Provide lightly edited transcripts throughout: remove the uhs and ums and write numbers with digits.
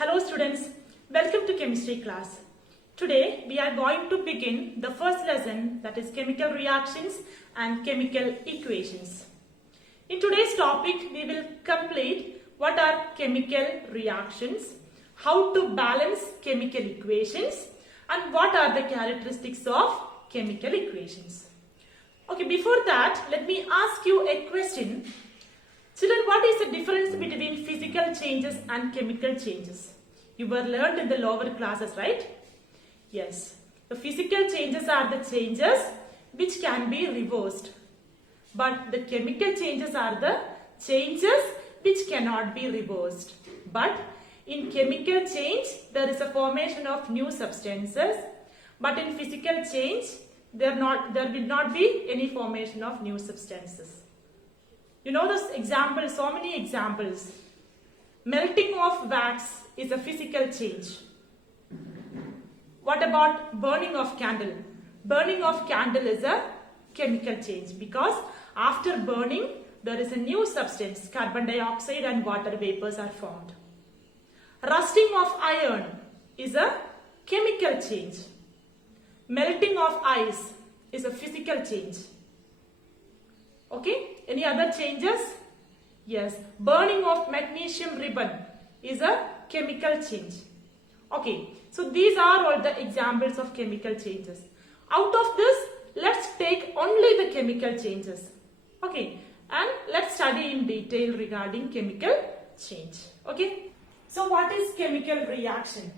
Hello students, welcome to chemistry class. Today we are going to begin the first lesson, that is chemical reactions and chemical equations. In today's topic we will complete what are chemical reactions, how to balance chemical equations and what are the characteristics of chemical equations. Okay, before that let me ask you a question. Children, what is the difference between physical changes and chemical changes? You were learned in the lower classes, right? Yes. The physical changes are the changes which can be reversed. But the chemical changes are the changes which cannot be reversed. But in chemical change, there is a formation of new substances. But in physical change, there will not be any formation of new substances. You know this example, so many examples. Melting of wax is a physical change. What about burning of candle? Burning of candle is a chemical change because after burning there is a new substance, carbon dioxide and water vapors are formed. Rusting of iron is a chemical change. Melting of ice is a physical change. Okay, any other changes? Yes, burning of magnesium ribbon is a chemical change. Okay, so these are all the examples of chemical changes. Out of this, let's take only the chemical changes. Okay, and let's study in detail regarding chemical change. Okay, so what is chemical reaction?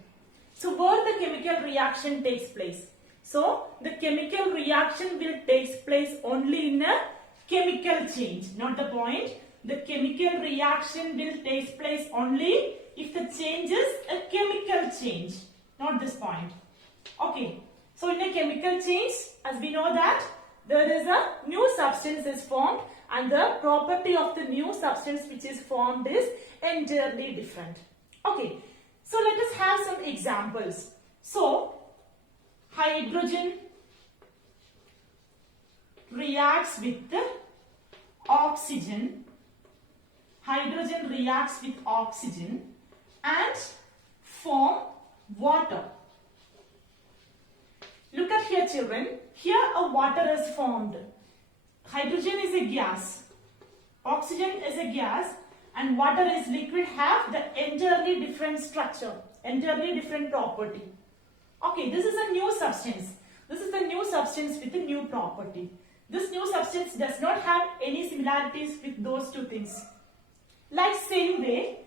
So where the chemical reaction takes place? So the chemical reaction will take place only in a chemical change. Not the point. The chemical reaction will take place only if the change is a chemical change. Not this point. Okay. So in a chemical change, as we know that there is a new substance is formed and the property of the new substance which is formed is entirely different. Okay. So let us have some examples. So hydrogen reacts with the oxygen. Hydrogen reacts with oxygen and form water. Look at here, children. Here a water is formed. Hydrogen is a gas. Oxygen is a gas and water is liquid, have the entirely different structure, entirely different property. Okay, this is a new substance. This is a new substance with a new property. This new substance does not have any similarities with those two things. Like same way,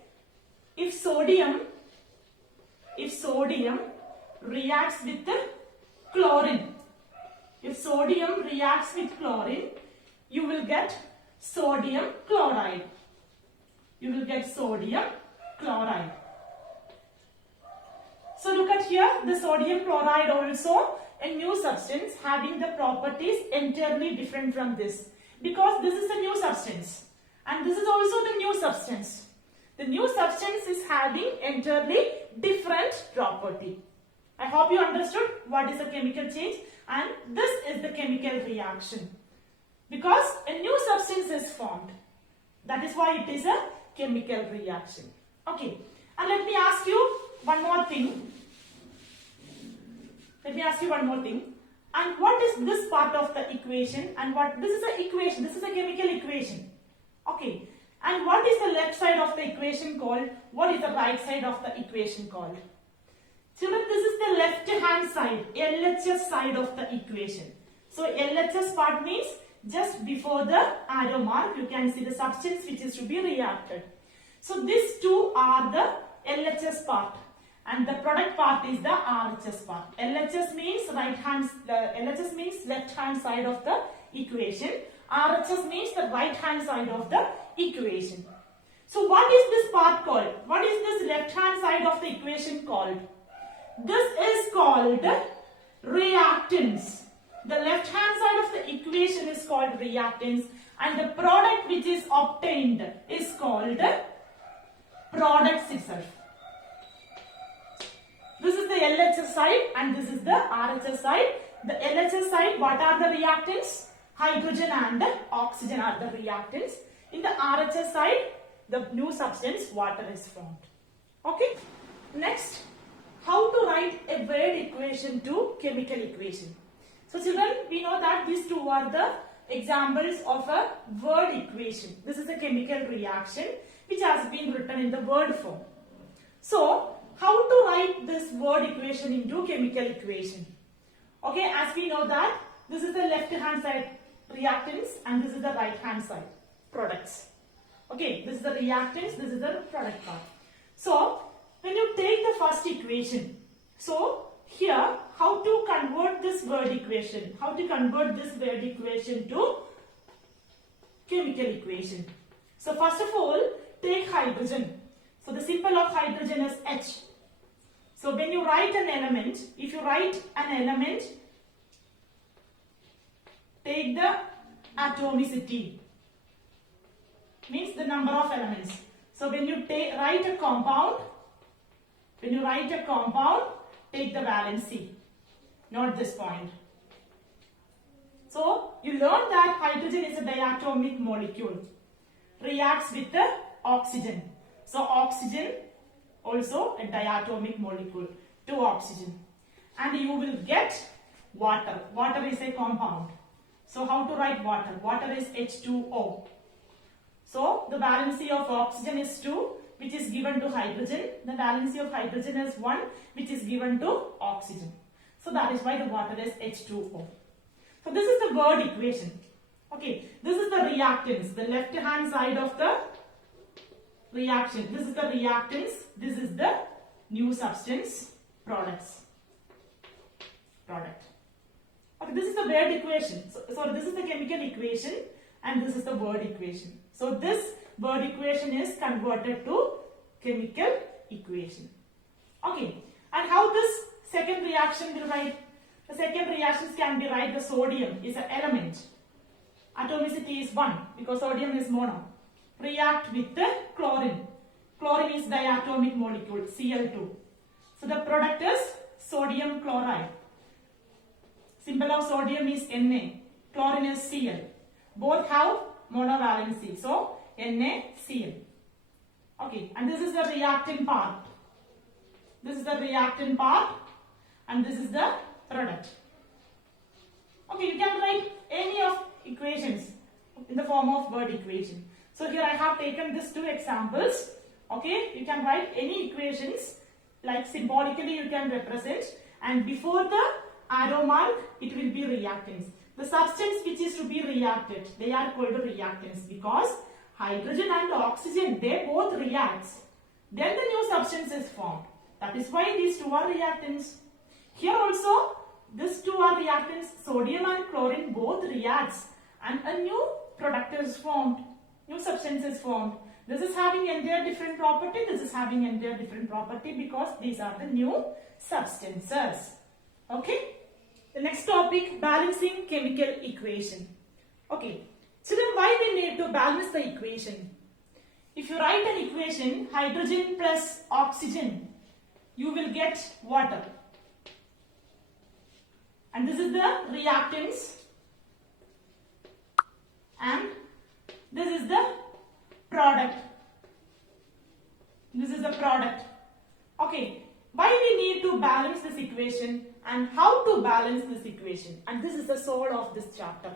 if sodium reacts with the chlorine, if sodium reacts with chlorine, you will get sodium chloride. You will get sodium chloride. So look at here, the sodium chloride also a new substance having the properties entirely different from this. Because this is a new substance and this is also the new substance. The new substance is having entirely different property. I hope you understood what is a chemical change and this is the chemical reaction. Because a new substance is formed. That is why it is a chemical reaction. Okay. And let me ask you one more thing. And what is this part of the equation? And what this is an equation. This is a chemical equation. Okay. And what is the left side of the equation called? What is the right side of the equation called? Children, this is the left hand side, LHS side of the equation. So LHS part means just before the arrow mark, you can see the substance which is to be reacted. So these two are the LHS part. And the product part is the RHS part. LHS means LHS means left hand side of the equation. RHS means the right hand side of the equation. So what is this part called? What is this left hand side of the equation called? This is called reactants. The left hand side of the equation is called reactants and the product which is obtained is called products itself. This is the LHS side and this is the RHS side. The LHS side, what are the reactants? Hydrogen and oxygen are the reactants. In the RHS side, the new substance water is formed. Okay. Next, how to write a word equation to chemical equation. So children, we know that these two are the examples of a word equation. This is a chemical reaction which has been written in the word form. So, how to write this word equation into chemical equation? Okay, as we know that this is the left hand side reactants and this is the right hand side products. Okay, this is the reactants, this is the product part. So, when you take the first equation, so here how to convert this word equation? How to convert this word equation to chemical equation? So, first of all, take hydrogen. So, the symbol of hydrogen is H. So, when you write an element, if you write an element, take the atomicity, means the number of elements. So, when you write a compound, take the valency, not this point. So, you learn that hydrogen is a diatomic molecule, reacts with the oxygen. So, oxygen also a diatomic molecule, 2 oxygen. And you will get water. Water is a compound. So, how to write water? Water is H2O. So, the valency of oxygen is 2, which is given to hydrogen. The valency of hydrogen is 1, which is given to oxygen. So, that is why the water is H2O. So, this is the word equation. Okay, this is the reactants, the left hand side of the reaction. This is the reactants, this is the new substance, products. Okay, this is the word equation. So this is the chemical equation and this is the word equation. So this word equation is converted to chemical equation. Okay, and how this second reaction will write? The second reactions can be write the sodium is an element. Atomicity is 1 because sodium is mono. React with the chlorine. Chlorine is diatomic molecule, Cl2. So the product is sodium chloride. Symbol of sodium is Na. Chlorine is Cl. Both have monovalency. So NaCl. Okay, and this is the reactant part. This is the reactant part and this is the product. Okay, you can write any of equations in the form of word equation. So here I have taken these 2 examples. Okay, you can write any equations like symbolically you can represent, and before the arrow mark it will be reactants. The substance which is to be reacted, they are called reactants because hydrogen and oxygen, they both react. Then the new substance is formed. That is why these 2 are reactants. Here also these 2 are reactants. Sodium and chlorine both reacts and a new product is formed. New substance is formed. This is having entire different property. This is having entire different property because these are the new substances. Okay. The next topic, balancing chemical equation. Okay. So then why we need to balance the equation? If you write an equation, hydrogen plus oxygen, you will get water. And this is the reactants. And this is the product. This is the product. Okay. Why we need to balance this equation and how to balance this equation? And this is the soul of this chapter.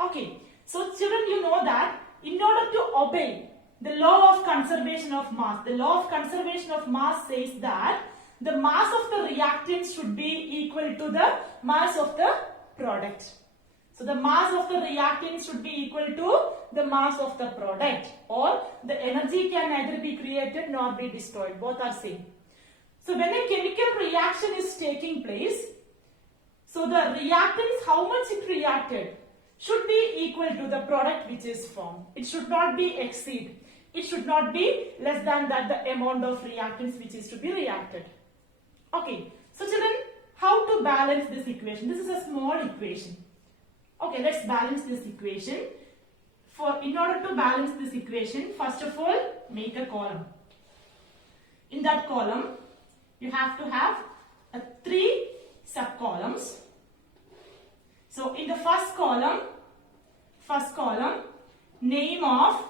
Okay. So children, you know that in order to obey the law of conservation of mass, the law of conservation of mass says that the mass of the reactant should be equal to the mass of the product. So the mass of the reactant should be equal to the mass of the product, or the energy can neither be created nor be destroyed. Both are same. So when a chemical reaction is taking place, so the reactants, how much it reacted, should be equal to the product which is formed. It should not be exceed. It should not be less than that the amount of reactants which is to be reacted. Okay. So children, how to balance this equation? This is a small equation. Okay, let's balance this equation. In order to balance this equation, first of all, make a column. In that column, you have to have 3 sub-columns. So in the first column, name of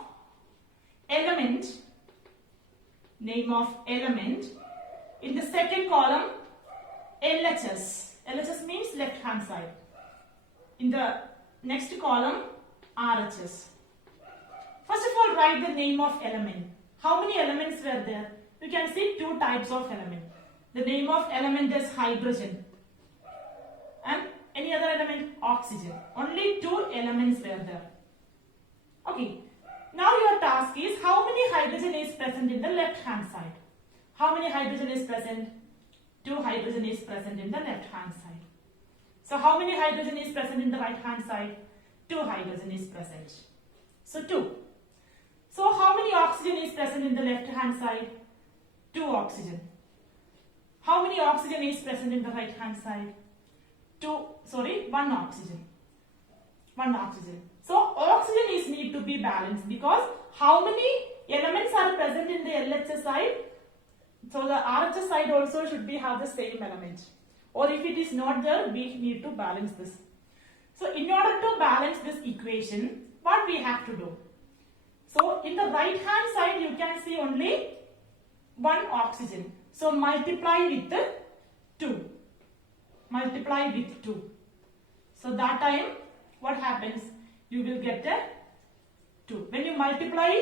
element. In the second column, LHS. LHS means left hand side. In the next column, RHS. First of all, write the name of element. How many elements were there? You can see two types of element. The name of element is hydrogen. And any other element? Oxygen. Only two elements were there. Okay. Now your task is how many hydrogen is present in the left hand side? How many hydrogen is present? 2 hydrogen is present in the left hand side. So how many hydrogen is present in the right hand side? 2 hydrogen is present. So 2. So how many oxygen is present in the left hand side? 2 oxygen. How many oxygen is present in the right hand side? 1 oxygen. 1 oxygen. So oxygen is need to be balanced because how many elements are present in the LHS side? So the RHS side also should be have the same element. Or if it is not there, we need to balance this. So in order to balance this equation, what we have to do? So in the right hand side, you can see only 1 oxygen. So multiply with 2. Multiply with 2. So that time, what happens? You will get a 2. When you multiply,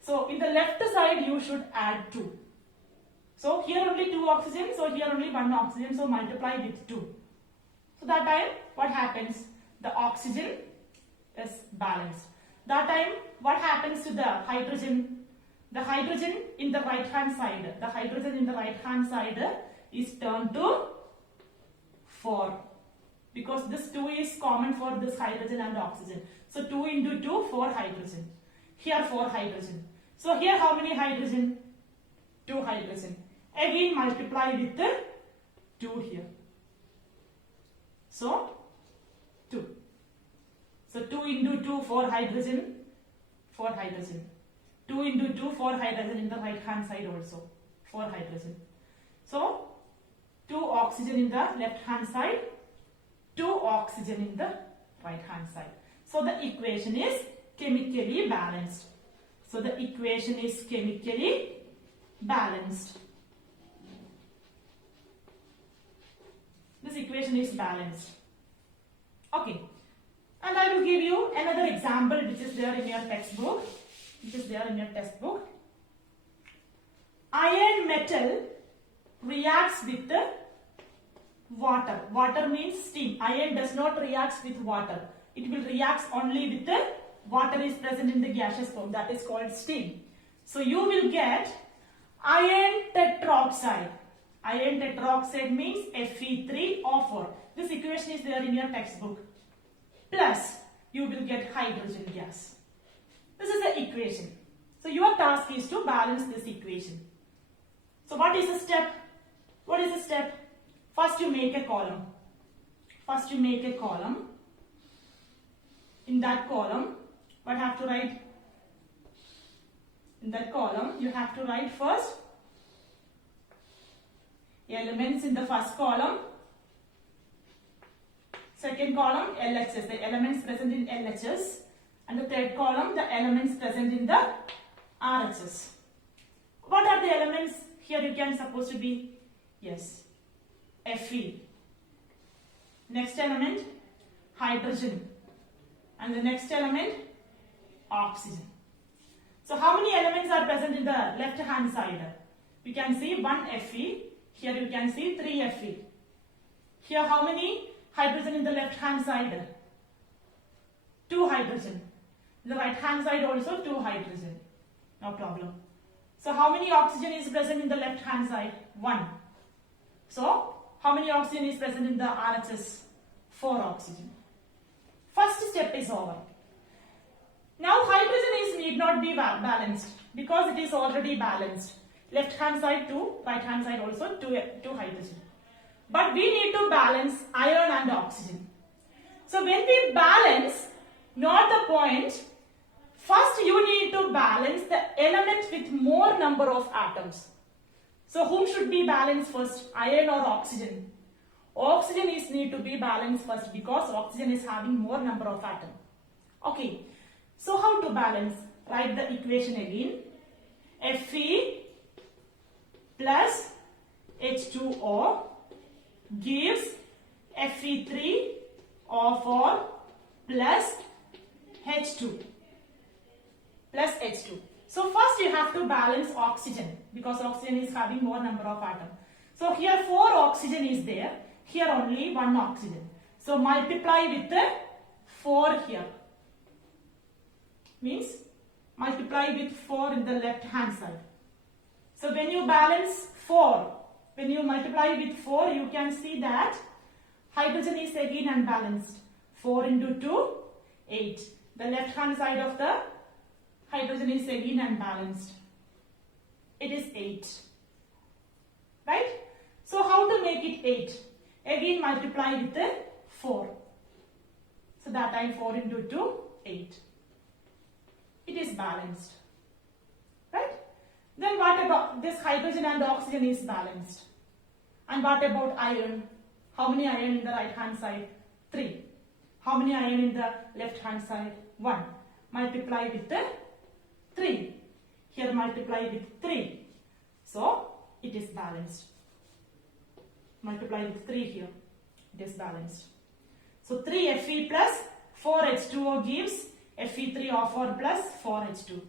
so in the left side, you should add 2. So here only 2 oxygen, so here only 1 oxygen, so multiply with 2. So that time, what happens? The oxygen is balanced. That time, what happens to the hydrogen? The hydrogen in the right hand side, is turned to 4. Because this 2 is common for this hydrogen and oxygen. So 2 into 2, 4 hydrogen. Here 4 hydrogen. So here how many hydrogen? 2 hydrogen. Again multiply with the 2 here. So 2. So 2 into 2, 4 hydrogen. 4 hydrogen. 2 into 2, 4 hydrogen in the right hand side also. 4 hydrogen. So 2 oxygen in the left hand side. 2 oxygen in the right hand side. So the equation is chemically balanced. So the equation is chemically balanced. This equation is balanced. Okay. And I will give you another example which is there in your textbook. Iron metal reacts with the water. Water means steam. Iron does not react with water. It will react only with the water is present in the gaseous form. That is called steam. So you will get iron tetroxide. Iron tetroxide means Fe3O4. This equation is there in your textbook. Plus you will get hydrogen gas. This is the equation. So your task is to balance this equation. So what is the step? What is the step? First you make a column. In that column, what have to write? In that column, you have to write first elements in the first column. Second column, LHS, the elements present in LHS. And the third column, the elements present in the RHS. What are the elements? Here you can suppose to be, yes, Fe. Next element, hydrogen. And the next element, oxygen. So how many elements are present in the left hand side? You can see 1 Fe. Here you can see 3 Fe. Here how many hydrogen in the left hand side? 2 hydrogen. In the right hand side also 2 hydrogen. No problem. So how many oxygen is present in the left hand side? 1. So how many oxygen is present in the RHS? 4 oxygen. First step is over. Now hydrogen need not be balanced because it is already balanced. Left hand side 2, right hand side also 2 hydrogen. But we need to balance iron and oxygen. So when we balance, not the point, first you need to balance the element with more number of atoms. So whom should be balanced first, iron or oxygen? Oxygen need to be balanced first because oxygen is having more number of atoms. Okay, so how to balance? Write the equation again. Fe plus H2O gives Fe3O4 plus H2. So first you have to balance oxygen because oxygen is having more number of atoms. So here 4 oxygen is there. Here only 1 oxygen. So multiply with the 4 here. Means multiply with 4 in the left hand side. So when you balance 4, when you multiply with 4, you can see that hydrogen is again unbalanced. 4 into 2, 8. The left hand side of the hydrogen is again unbalanced. It is 8. Right? So how to make it 8? Again multiply with the 4. So that time 4 into 2, 8. It is balanced. Right? Then what about this hydrogen and oxygen is balanced? And what about iron? How many iron in the right hand side? 3. How many iron in the left hand side? 1. Multiply with the 3. Here multiply with 3. So it is balanced. Multiply with 3 here. It is balanced. So 3 Fe plus 4 H2O gives Fe3O4 plus 4 H2.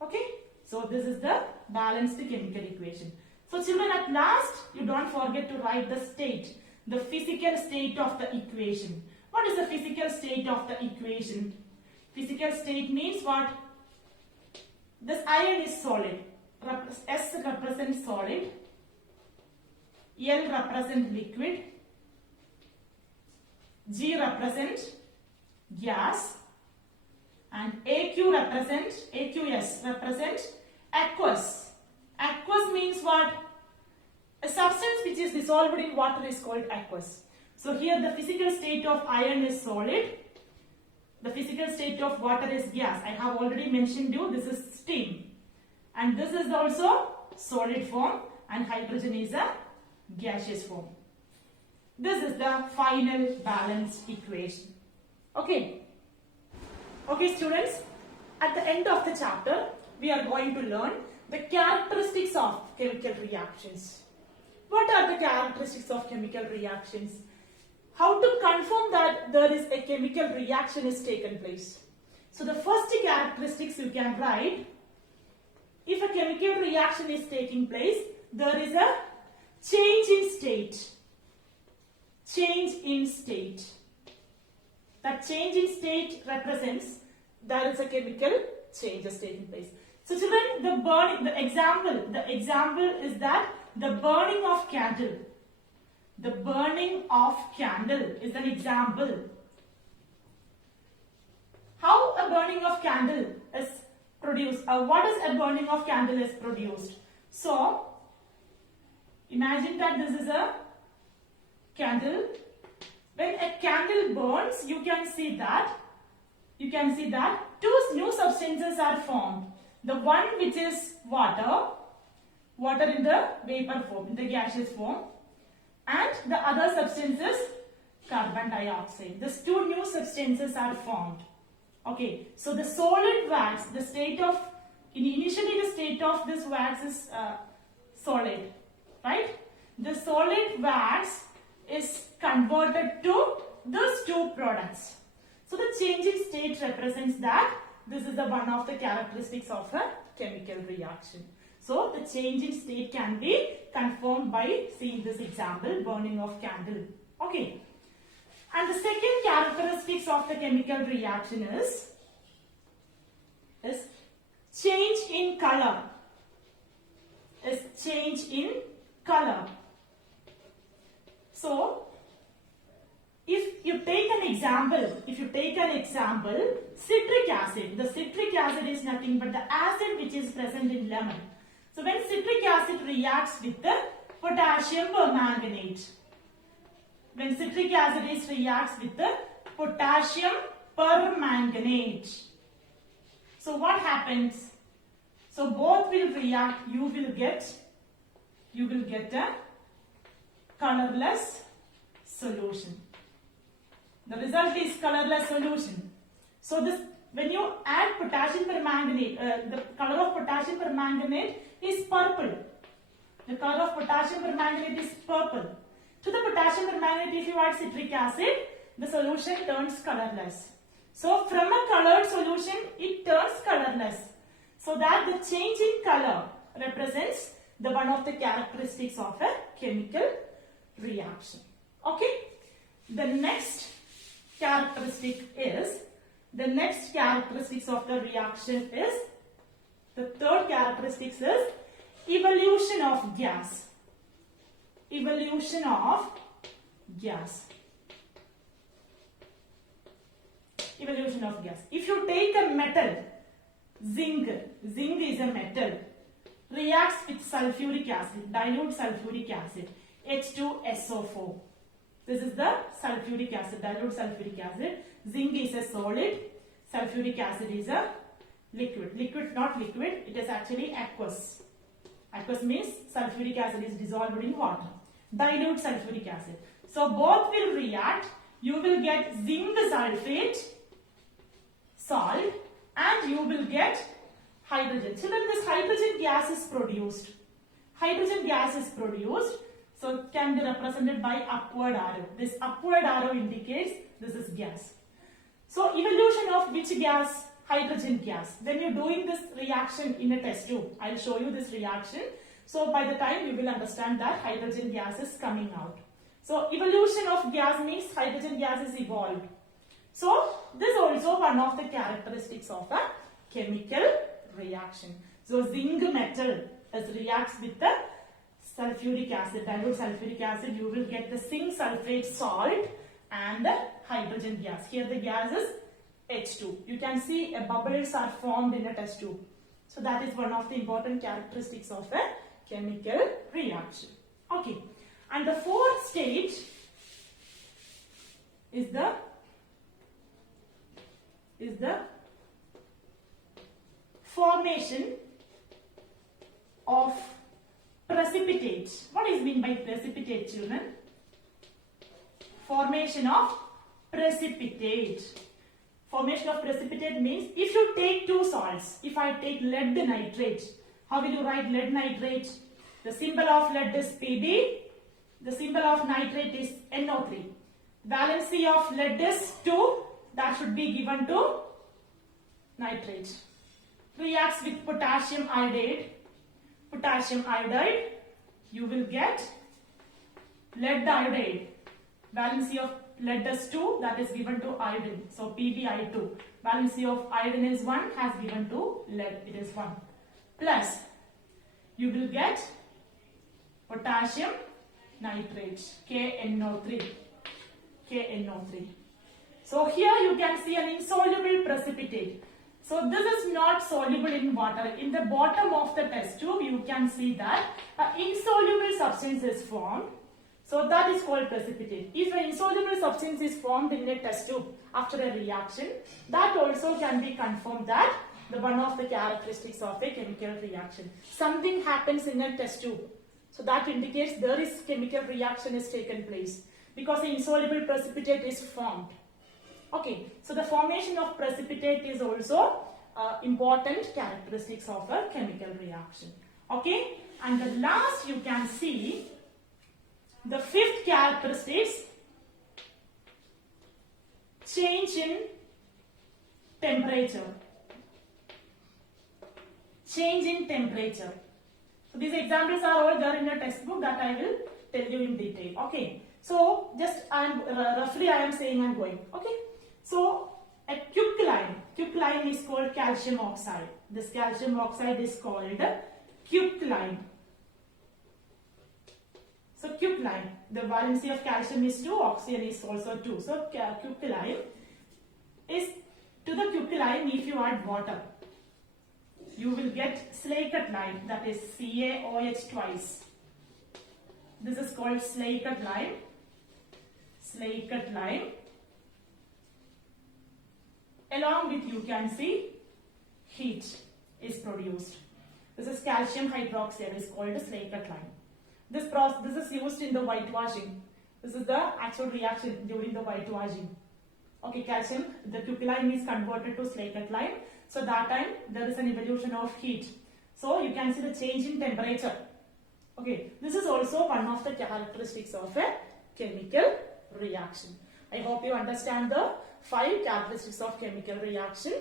Okay? So this is the balanced chemical equation. So children, at last you don't forget to write the state, the physical state of the equation. What is the physical state of the equation? Physical state means what? This iron is solid. S represents solid. L represents liquid. G represents gas. And AQS represents aqueous. Aqueous means what? A substance which is dissolved in water is called aqueous. So here the physical state of iron is solid. The physical state of water is gas. I have already mentioned you, this is steam. And this is also solid form and hydrogen is a gaseous form. This is the final balanced equation. Okay. Okay students, at the end of the chapter, we are going to learn the characteristics of chemical reactions. What are the characteristics of chemical reactions? How to confirm that there is a chemical reaction is taken place. So the first characteristics you can write, if a chemical reaction is taking place, there is a change in state. Change in state. That change in state represents there is a chemical change is taking place. So children, the example is that the burning of candle. The burning of candle is an example. How a burning of candle is produced? What is a burning of candle is produced? So, imagine that this is a candle. When a candle burns, you can see that two new substances are formed. The one which is water in the vapor form, in the gaseous form, and the other substance is carbon dioxide. These two new substances are formed. Okay, so the solid wax, initially the state of this wax is solid, right? The solid wax is converted to these two products. So the change in state represents that this is the one of the characteristics of a chemical reaction. So the change in state can be confirmed by seeing this example, burning of candle. Okay. And the second characteristics of the chemical reaction is change in color. So if you take an example, citric acid. The citric acid is nothing but the acid which is present in lemon. So when citric acid reacts with the potassium permanganate, so what happens? So both will react. You will get a colorless solution. The result is colorless solution. So this, when you add potassium permanganate, the color of potassium permanganate is purple. The color of potassium permanganate is purple. To the potassium permanganate, if you add citric acid, the solution turns colorless. So from a colored solution, it turns colorless. So that the change in color represents the one of the characteristics of a chemical reaction. Okay. The next characteristics of the reaction is, the third characteristics is evolution of gas. Evolution of gas. Evolution of gas. If you take a metal, zinc is a metal, reacts with sulfuric acid, dilute sulfuric acid, H2SO4. This is the sulfuric acid, dilute sulfuric acid. Zinc is a solid, sulfuric acid is a liquid. Liquid, not liquid, it is actually aqueous. Aqueous means sulfuric acid is dissolved in water. Dilute sulfuric acid. So both will react. You will get zinc sulfate, salt, and you will get hydrogen. So then this hydrogen gas is produced. Hydrogen gas is produced. So it can be represented by upward arrow. This upward arrow indicates this is gas. So evolution of which gas? Hydrogen gas. When you're doing this reaction in a test tube, I'll show you this reaction. So by the time you will understand that hydrogen gas is coming out. So evolution of gas means hydrogen gas is evolved. So this is also one of the characteristics of a chemical reaction. So zinc metal reacts with the sulfuric acid, dilute sulfuric acid, you will get the zinc sulfate salt and the hydrogen gas. Here the gas is H2. You can see bubbles are formed in a test tube. So that is one of the important characteristics of a chemical reaction. Okay. And the fourth stage is the formation of precipitate. What is meant by precipitate, children? Formation of precipitate. Formation of precipitate means if you take two salts, if I take lead nitrate, how will you write lead nitrate? The symbol of lead is Pb, the symbol of nitrate is NO3. Valency of lead is 2, that should be given to nitrate. Reacts with potassium iodide, you will get lead iodide. Valency of lead is 2, that is given to iodine. So PbI2. Valency of iodine is 1, has given to lead, it is 1. Plus, you will get potassium nitrate, KNO3. So here you can see an insoluble precipitate. So this is not soluble in water. In the bottom of the test tube, you can see that an insoluble substance is formed. So that is called precipitate. If an insoluble substance is formed in a test tube after a reaction, that also can be confirmed that the one of the characteristics of a chemical reaction. Something happens in a test tube. So that indicates there is chemical reaction has taken place because the insoluble precipitate is formed. Okay, so the formation of precipitate is also important characteristics of a chemical reaction. Okay, and the last you can see the fifth characteristics, change in temperature. Change in temperature. So these examples are all there in a textbook that I will tell you in detail. Okay, so just roughly I am saying I'm going. Okay. So a quicklime is called calcium oxide. This calcium oxide is called quicklime. So quicklime, the valency of calcium is 2, oxygen is also 2. So quicklime is, to the quicklime if you add water, you will get slaked lime, that is CaOH twice. This is called slaked lime. Slaked lime. Along with you can see heat is produced. This is calcium hydroxide is called slaked lime. This is used in the whitewashing. This is the actual reaction during the whitewashing. Okay, calcium, the quicklime is converted to slaked lime. So that time there is an evolution of heat. So you can see the change in temperature. Okay, this is also one of the characteristics of a chemical reaction. I hope you understand the 5 characteristics of chemical reaction.